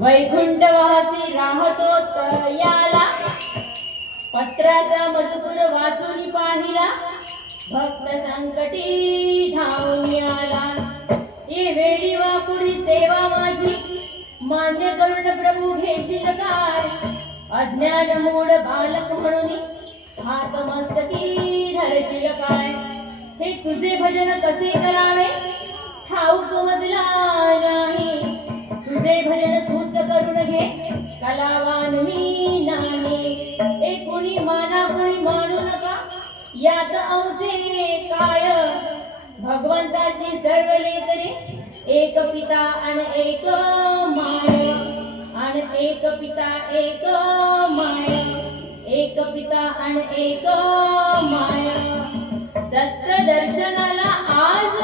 वैकुंठवासी राहतो तयाला, पत्राचा मजकूर वाचून पाहिला, भक्त संकटी धावून आला. ये वेळी वाकुडी सेवा माझी मान्य करून प्रभू घेशील काय? अज्ञान मूढ बालक म्हणून हात मस्तकी धरशील काय? हे तुझे भजन कसे करावे ठाऊक मजला नाही, तुझे भजन तूच करून घे कलावान मी नाही. हे कुणी माना कुणी मानू नका यात औचे काय? भगवंताची सर्व लेकरे एक पिता आणि एक माय, आणि एक पिता एक माय, एक पिता आणि एक माय. दत्त दर्शनाला आज